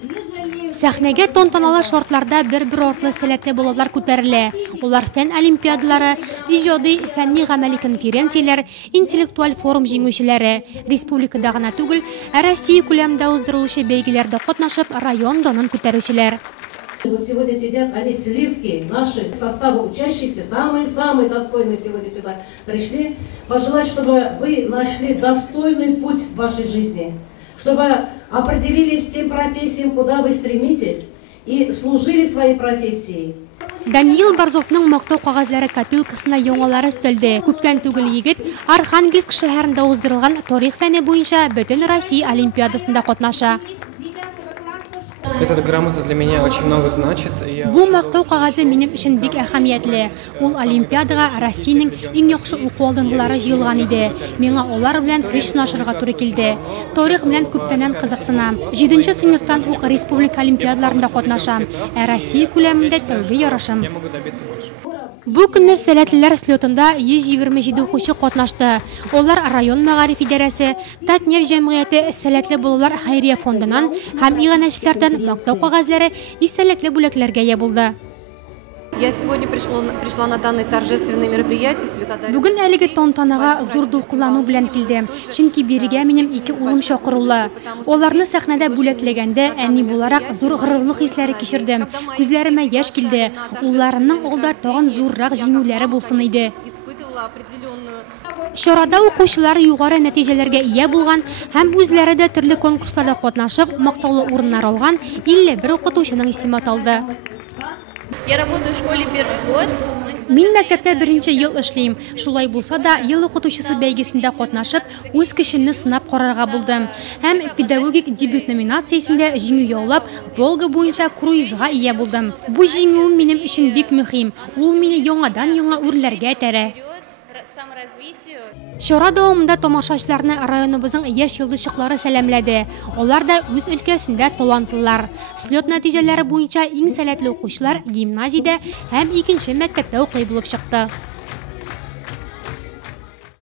Сәхнәгә тантаналы шортларда бер-бер артлы сәләтле балалар күтәрелә. Улар фән олимпиадалары, иҗади, фәнни гамәли конференцияләр, интеллектуаль форум җиңүчеләре, республикада гына түгел, Россия күләмендә уздырылучы бәйгеләрдә катнашып, район данын күтәрүчеләр. Вот сегодня сидят они сливки, наши составы учащиеся, самые достойные сегодня сюда пришли. Пожелать, чтобы вы нашли достойный путь в вашей жизни, чтобы определились с тем профессиям, куда вы стремитесь, и служили своей профессией. Даниил Борзовның мактау кагазлары копилкасына яңалары өстәлде. Күптән түгел егет Архангельск шәһәрендә уздырылган тарих фәне буенча бөтен Россия олимпиадасында катнаша. Эта грамота для меня очень много значит. Бу мактау кагазы минем өчен бик әһәмиятле. Ул олимпиадага Россиянең иң яхшы уку алдынгылары җыелган иде. Миңа алар белән көч сынашырга туры килде. Тарих белән күптәннән кызыксынам. 7нче сыйныфтан ук республика олимпиадаларында катнашам. Россия күләмендә тәүге ярышым. Бу көнне сәләтлеләр слетында 127 укучы катнашты. Олар район мәгариф идарәсе, Татнефть җәмгыяте сәләтле балалар хәйрия фондыннан һәм иганәчеләрдән мактау кагазлары, истәлекле бүләкләргә ия булды. Я сегодня пришла на данное торжественное мероприятие. Бүген әлеге тантанага зур дулкынлану белән килдем. Чөнки бирегә минем 2 улым чакырылды. Аларны сәхнәдә бүләкләгәндә әни буларак зур горурлык хисләре кичердем. Күзләремә яшь килде. Улларымның алда тагын зуррак җиңүләре булсын иде. Чарада укучылар югары нәтиҗәләргә ия булган һәм үзләре дә төрле конкурсларда катнашып, мактаулы урыннар алган 51 укытучының исеме аталды. Я работаю в школе первый год. Мин мәктәптә беренче ел эшлим. Шулай булса да, ел укытучысы бәйгесендә катнашып, үз көчемне сынап карарга булдым. Һәм педагогик дебют номинациясендә җиңү яулап, Волга буенча круизга ия булдым. Бу җиңү минем өчен бик мөһим. Ул мине яңадан-яңа үрләргә этәрә. Чара дәвамында тамашачыларны районыбызның яшь йолдызчыклары сәламләде. Алар да үз өлкәсендә талантлылар. Слет нәтиҗәләре буенча иң сәләтле укучылар гимназиядә һәм 2нче мәктәптә укый булып чыкты.